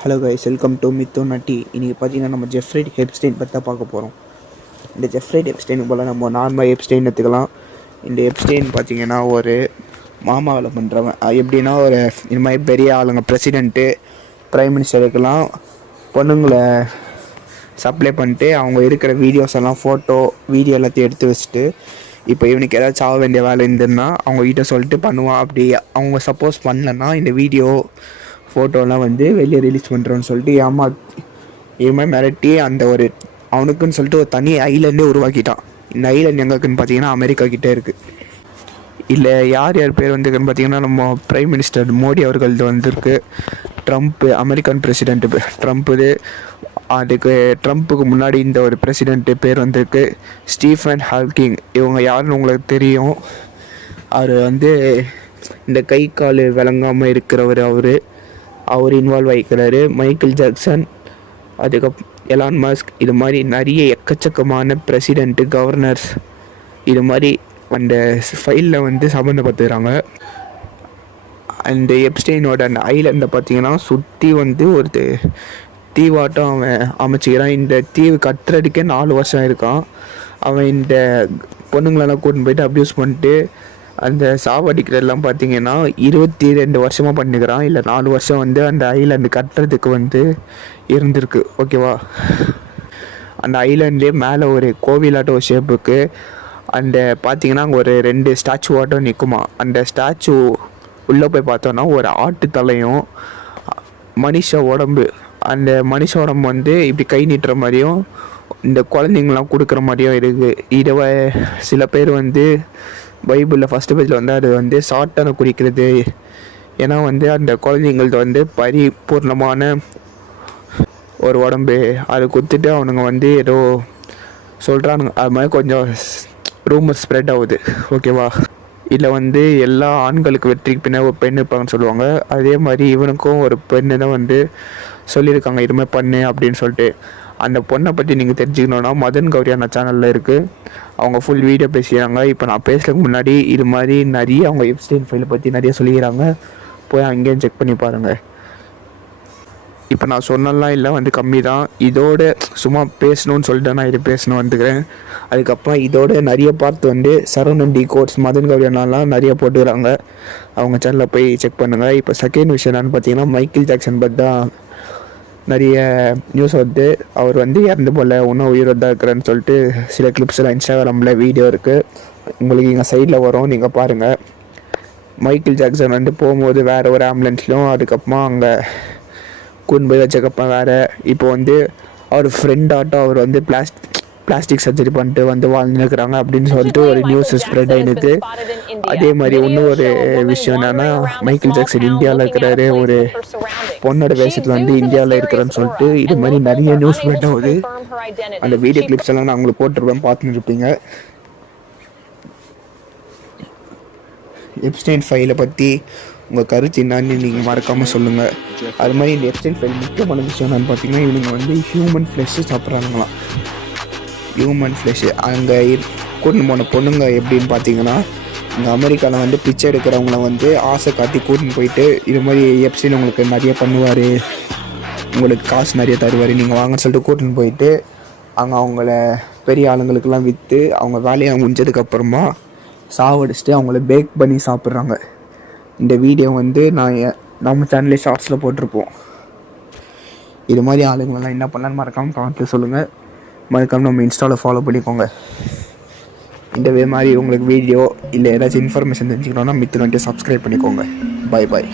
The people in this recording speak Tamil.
ஹலோ கைஸ், வெல்கம் டு மித்து நட்டி. இன்றைக்கி பார்த்தீங்கன்னா நம்ம ஜெஃப்ரி எப்ஸ்டெயின் பற்றி தான் பார்க்க போகிறோம். இந்த ஜெஃப்ரி எப்ஸ்டெயின் போல் நம்ம நார்மல் எப்ஸ்டெயின் எடுத்துக்கலாம். இந்த எப்ஸ்டெயின் பார்த்தீங்கன்னா ஒரு மாமா வேலை பண்ணுறவன். எப்படின்னா ஒரு இந்த மாதிரி பெரிய ஆளுங்க பிரசிடெண்ட்டு, ப்ரைம் மினிஸ்டருக்கெல்லாம் பொண்ணுங்களை சப்ளை பண்ணிட்டு அவங்க இருக்கிற வீடியோஸ் எல்லாம் ஃபோட்டோ வீடியோ எல்லாத்தையும் எடுத்து வச்சுட்டு, இப்போ இவனுக்கு ஏதாச்சும் ஆக வேண்டிய வேலை இருந்ததுன்னா அவங்க கிட்ட சொல்லிட்டு பண்ணுவான். அப்படி அவங்க சப்போஸ் பண்ணலன்னா இந்த வீடியோ ஃபோட்டோலாம் வந்து வெளியே ரிலீஸ் பண்ணுறோன்னு சொல்லிட்டு இவன் மிரட்டி அந்த ஒரு அவனுக்குன்னு சொல்லிட்டு ஒரு தனி ஐலண்டே உருவாக்கிட்டான். இந்த ஐலண்ட் எங்கேக்குன்னு பார்த்தீங்கன்னா அமெரிக்கா கிட்டே இருக்குது. இல்லை யார் பேர் வந்துருக்குன்னு பார்த்தீங்கன்னா நம்ம ப்ரைம் மினிஸ்டர் மோடி அவர்களது வந்திருக்கு. Trump, American president Trump. அதுக்கு ட்ரம்ப்புக்கு முன்னாடி இந்த ஒரு பிரசிடெண்ட்டு பேர் வந்திருக்கு, ஸ்டீஃபன் ஹாக்கிங். இவங்க யாருன்னு உங்களுக்கு தெரியும். அவர் வந்து இந்த கை கால் விளங்காமல் இருக்கிறவர். அவர் இன்வால்வ் ஆகிக்கிறாரு. மைக்கேல் ஜாக்சன், எலான் மஸ்க், இது மாதிரி நிறைய எக்கச்சக்கமான பிரசிடெண்ட்டு, கவர்னர்ஸ் இது மாதிரி அந்த ஃபைலில் வந்து சம்மந்தப்பட்டுக்கிறாங்க. அந்த எப்ஸ்டெயினோட அந்த ஐலண்டை பார்த்திங்கன்னா சுற்றி வந்து ஒரு தீவாட்டம் அவன் அமைச்சிக்கிறான். இந்த தீவு கட்டுறதுக்கே 4 வருஷம் இருக்கான். அவன் இந்த பொண்ணுங்களெல்லாம் கூட்டின்னு போயிட்டு அப்யூஸ் பண்ணிட்டு அந்த சாவடிக்கிறதெல்லாம் பார்த்திங்கன்னா 22 வருஷமாக பண்ணிக்கிறான். இல்லை 4 வருஷம் வந்து அந்த ஐலாண்டு கட்டுறதுக்கு வந்து இருந்திருக்கு. ஓகேவா? அந்த ஐலாண்ட்லேயே மேலே ஒரு கோவிலாட்டம் ஒரு ஷேப்புக்கு அந்த பார்த்திங்கன்னா அங்கே ஒரு 2 ஸ்டாச்சு ஆட்டம் நிற்குமா. அந்த ஸ்டாச்சு உள்ளே போய் பார்த்தோன்னா ஒரு ஆட்டு தலையும் மனுஷ உடம்பு, அந்த மனுஷ உடம்பு வந்து இப்படி கை நீட்டுற மாதிரியும் இந்த குழந்தைங்களாம் கொடுக்குற மாதிரியும் இருக்குது. இதை சில பேர் வந்து பைபிளில் ஃபஸ்ட்டு பேஜில் வந்து அது வந்து சாத்தானை குறிக்கிறது. ஏன்னா வந்து அந்த குழந்தைங்களது வந்து பரிபூர்ணமான ஒரு உடம்பு, அதை கொடுத்துட்டு அவனுங்க வந்து ஏதோ சொல்கிறானுங்க. அது மாதிரி கொஞ்சம் ரூமர் ஸ்ப்ரெட் ஆகுது. ஓகேவா? இல்லை வந்து எல்லா ஆண்களுக்கு வெற்றிக்கு பின்ன ஒரு பெண் இருப்பாங்கன்னு சொல்லுவாங்க. அதே மாதிரி இவனுக்கும் ஒரு பெண்ணு தான் வந்து சொல்லியிருக்காங்க இது மாதிரி பண்ணு அப்படின்னு சொல்லிட்டு. அந்த பொண்ணை பற்றி நீங்கள் தெரிஞ்சுக்கணுன்னா மதன் கௌரியான சேனலில் இருக்குது. அவங்க ஃபுல் வீடியோ பேசுகிறாங்க. இப்போ நான் பேசுறதுக்கு முன்னாடி இது மாதிரி நிறைய அவங்க எப்ஸ்டெயின் ஃபைலை பற்றி நிறைய சொல்லிக்கிறாங்க. போய் அங்கேயும் செக் பண்ணி பாருங்கள். இப்போ நான் சொன்னலாம் இல்லை வந்து கம்மி தான். இதோட சும்மா பேசணும்னு சொல்லிட்டு நான் இது பேசணும் வந்துக்கிறேன். அதுக்கப்புறம் இதோட நிறைய பார்த்து வந்து சரவணன் டி கோட்ஸ், மதன் கௌரியானாலாம் நிறைய போட்டுக்கிறாங்க. அவங்க சேனலில் போய் செக் பண்ணுங்கள். இப்போ செகண்ட் விஷயம் என்னென்னு பார்த்தீங்கன்னா மைக்கேல் ஜாக்சன் பற்றி தான் நிறைய நியூஸ் வந்து அவர் வந்து இறந்து போல் இன்னும் உயிரோடு தான் இருக்கிறேன்னு சொல்லிட்டு சில கிளிப்ஸ் எல்லாம் இன்ஸ்டாகிராமில் வீடியோ இருக்குது. உங்களுக்கு இங்கே சைடில் வரும், நீங்கள் பாருங்கள். மைக்கேல் ஜாக்சன் வந்து போகும்போது வேறு ஒரு ஆம்புலன்ஸ்லையும், அதுக்கப்புறமா அங்கே கூண்டு போய் வச்சக்கப்புறம் வேறு. இப்போ வந்து அவர் ஃப்ரெண்டாட்டம் அவர் வந்து பிளாஸ்டிக் சர்ஜரி பண்ணிட்டு வந்து வாழ்ந்துருக்கிறாங்க அப்படின்னு சொல்லிட்டு ஒரு நியூஸ் ஸ்ப்ரெட் ஆகினுக்கு. அதே மாதிரி இன்னும் ஒரு விஷயம் என்னென்னா மைக்கேல் ஜாக்சன் இந்தியாவில் இருக்கிறாரு, ஒரு பொண்ணோட வேஷத்தில் வந்து இந்தியாவில் இருக்கிறேன்னு சொல்லிட்டு இது மாதிரி நிறைய நியூஸ் ஸ்ப்ரெட் ஆகுது. அந்த வீடியோ கிளிப்ஸ் எல்லாம் நான் உங்களுக்கு போட்டுருப்பேன், பார்த்துன்னு இருப்பீங்க. எப்ஸ்டெயின் ஃபைலை பற்றி உங்கள் கருத்து என்னன்னு நீங்கள் மறக்காமல் சொல்லுங்கள். அது மாதிரி இந்த எப்ஸ்டெயின் ஃபைல் முக்கியமான விஷயம் என்னன்னு பார்த்தீங்கன்னா இவங்க வந்து ஹியூமன் ஃப்ளெஷ்ஷு சாப்பிட்றாங்களாம். ஹியூமன் ஃப்ளெஷ்ஷு அங்கே கூட்டின்னு போன பொண்ணுங்க எப்படின்னு பார்த்தீங்கன்னா இங்கே அமெரிக்காவில் வந்து பிச்சை எடுக்கிறவங்கள வந்து ஆசை காட்டி கூட்டின்னு போயிட்டு இது மாதிரி எப்ஸ்டெயின் உங்களுக்கு நிறைய பண்ணுவார், உங்களுக்கு காசு நிறைய தருவார், நீங்கள் வாங்கன்னு சொல்லிட்டு கூட்டின்னு போயிட்டு அங்கே அவங்கள பெரிய ஆளுங்களுக்கெல்லாம் விற்று அவங்க வேலையை முடிஞ்சதுக்கப்புறமா சாவடிச்சுட்டு அவங்கள பேக் பண்ணி சாப்பிட்றாங்க. இந்த வீடியோ வந்து நம்ம சேனல்லே ஷார்ட்ஸில் போட்டிருப்போம். இது மாதிரி ஆளுங்களெல்லாம் என்ன பண்ணலான்னு மறக்காமல் கமெண்ட்டில் சொல்லுங்கள். மறக்காமல் நம்ம இன்ஸ்டாவில் ஃபாலோ பண்ணிக்கோங்க. இந்த மாதிரி உங்களுக்கு வீடியோ இல்லை ஏதாச்சும் இன்ஃபர்மேஷன் தெரிஞ்சுக்கணுன்னா மித்து நட்டி சப்ஸ்கிரைப் பண்ணிக்கோங்க. பாய் பாய்.